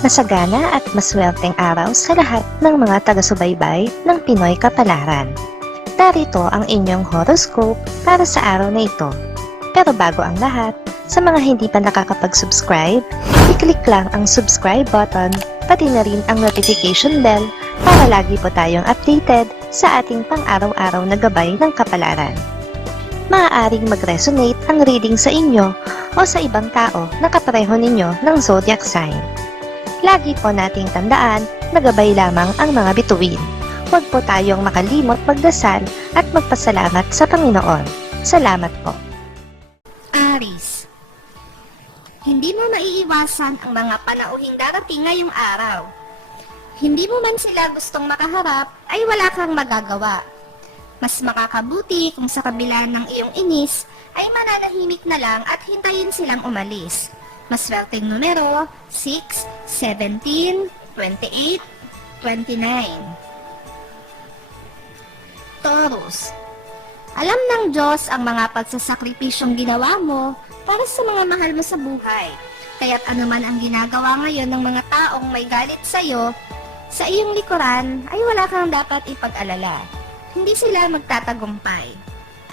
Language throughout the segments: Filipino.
Masagana at maswerteng araw sa lahat ng mga taga-subaybay ng Pinoy Kapalaran. Narito ang inyong horoscope para sa araw na ito. Pero bago ang lahat, sa mga hindi pa nakakapag-subscribe, i-click lang ang subscribe button, pati na rin ang notification bell para lagi po tayong updated sa ating pang-araw-araw na gabay ng kapalaran. Maaaring mag-resonate ang reading sa inyo o sa ibang tao na kapareho ninyo ng zodiac sign. Lagi po nating tandaan na gabay lamang ang mga bituin. Huwag po tayong makalimot magdasal at magpasalamat sa Panginoon. Salamat po. Aries, hindi mo maiiwasan ang mga panauhing darating ngayong araw. Hindi mo man sila gustong makaharap, ay wala kang magagawa. Mas makakabuti kung sa kabila ng iyong inis, ay mananahimik na lang at hintayin silang umalis. Maswerteng numero 6, 17, 28, 29. Taurus, alam ng Diyos ang mga pagsasakripisyong ginawa mo para sa mga mahal mo sa buhay. Kaya't anuman ang ginagawa ngayon ng mga taong may galit sa iyo, sa iyong likuran ay wala kang dapat ipag-alala. Hindi sila magtatagumpay.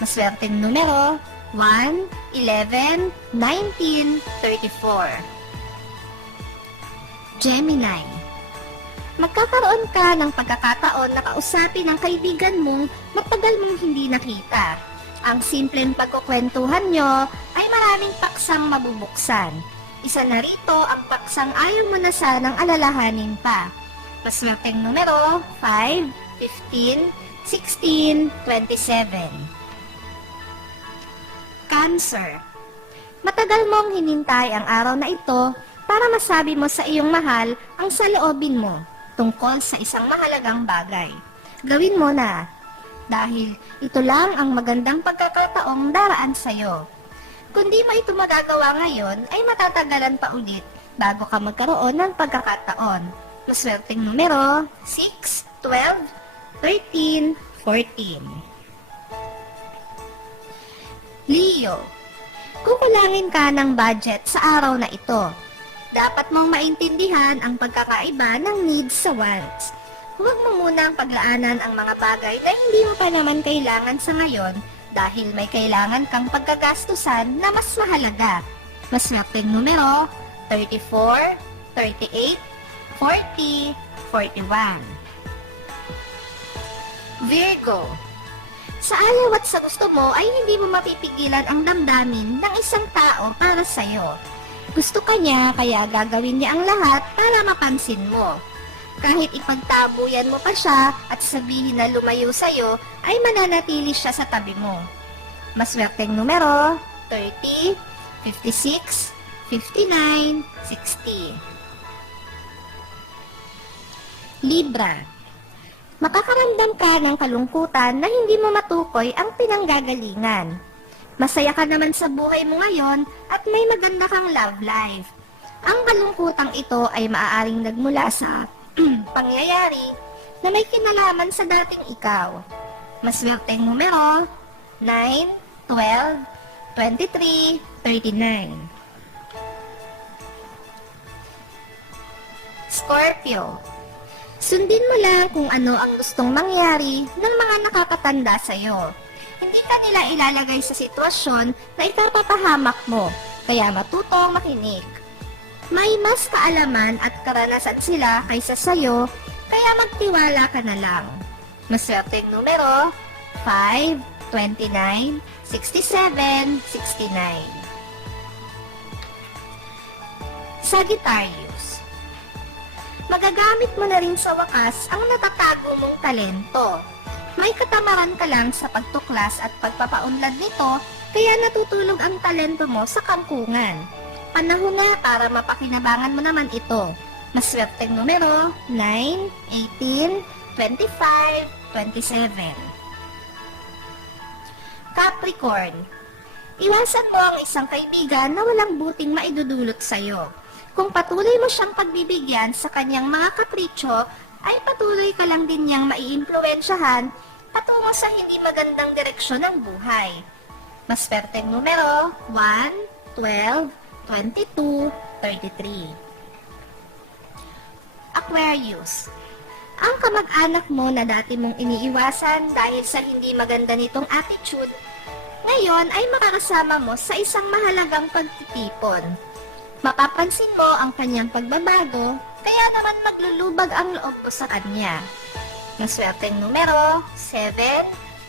Maswerteng numero 1, 11, 19, 34. Gemini, magkakaroon ka ng pagkakataon na kausapin ang kaibigan mong matagal mong hindi nakita. Ang simpleng pagkukwentuhan nyo ay maraming paksang mabubuksan. Isa na rito ang paksang ayaw mo na sanang alalahanin pa. Maswerteng numero 5, 15, 16, 27. Cancer, matagal mong hinintay ang araw na ito para masabi mo sa iyong mahal ang saloobin mo tungkol sa isang mahalagang bagay. Gawin mo na, dahil ito lang ang magandang pagkakataong daraan sa iyo. Kung di mo ito magagawa ngayon, ay matatagalan pa ulit bago ka magkaroon ng pagkakataon. Maswerteng numero 6, 12, 13, 14. Leo, kukulangin ka ng budget sa araw na ito. Dapat mong maintindihan ang pagkakaiba ng needs sa wants. Huwag mo munang paglaanan ang mga bagay na hindi mo pa naman kailangan sa ngayon dahil may kailangan kang pagkagastusan na mas mahalaga. Maswerteng numero 34, 38, 40, 41. Virgo, sa ayaw at sa gusto mo ay hindi mo mapipigilan ang damdamin ng isang tao para sa'yo. Gusto ka niya kaya gagawin niya ang lahat para mapansin mo. Kahit ipagtabuyan mo pa siya at sabihin na lumayo sa'yo, ay mananatili siya sa tabi mo. Maswerteng numero 30, 56, 59, 60. Libra, makakaramdam ka ng kalungkutan na hindi mo matukoy ang pinanggagalingan. Masaya ka naman sa buhay mo ngayon at may maganda kang love life. Ang kalungkutang ito ay maaaring nagmula sa pangyayari na may kinalaman sa dating ikaw. Maswerteng numero 9, 12, 23, 39. Scorpio, sundin mo lang kung ano ang gustong mangyari ng mga nakakatanda sa'yo. Hindi ka nila ilalagay sa sitwasyon na itapapahamak mo, kaya matutong makinig. May mas kaalaman at karanasan sila kaysa sa'yo, kaya magtiwala ka na lang. Maswerteng numero 5, 29, 67, 69. Sagittarius, magagamit mo na rin sa wakas ang natatago mong talento. May katamaran ka lang sa pagtuklas at pagpapaunlad nito, kaya natutulog ang talento mo sa kangkungan. Panahon na para mapakinabangan mo naman ito. Maswerteng numero 9, 18, 25, 27. Capricorn, iwasan mo ang isang kaibigan na walang buting maidudulot sa'yo. Kung patuloy mo siyang pagbibigyan sa kanyang mga kapritsyo, ay patuloy ka lang din niyang maiimpluwensyahan patungo sa hindi magandang direksyon ng buhay. Maswerteng numero 1, 12, 22, 33. Aquarius. Ang kamag-anak mo na dati mong iniiwasan dahil sa hindi maganda nitong attitude, ngayon ay makakasama mo sa isang mahalagang pagtitipon. Mapapansin mo ang kanyang pagbabago, kaya naman maglulubag ang loob mo sa kanya. Maswerteng numero 7,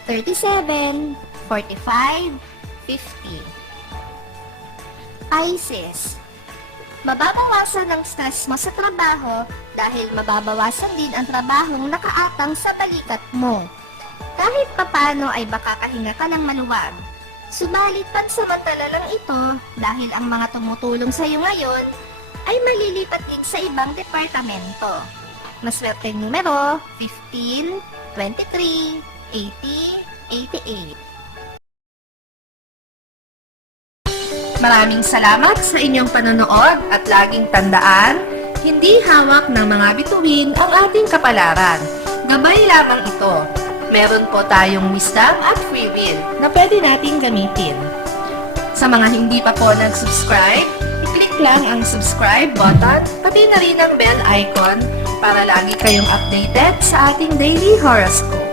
37, 45, 50. Pisces. Mababawasan ang stress mo sa trabaho dahil mababawasan din ang trabahong nakaatang sa balikat mo. Kahit papano ay makakahinga ka ng maluwag. Subalit pansamantala lang ito dahil ang mga tumutulong sa iyo ngayon ay malilipat din sa ibang departamento. Maswerteng numero 15, 23, 80, 88. Maraming salamat sa inyong panonood at laging tandaan, hindi hawak ng mga bituin ang ating kapalaran. Gabay lamang ito. Meron po tayong wisdom at free will na pwede nating gamitin. Sa mga hindi pa po nag-subscribe, i-click lang ang subscribe button, pati na rin ang bell icon para lagi kayong updated sa ating daily horoscope.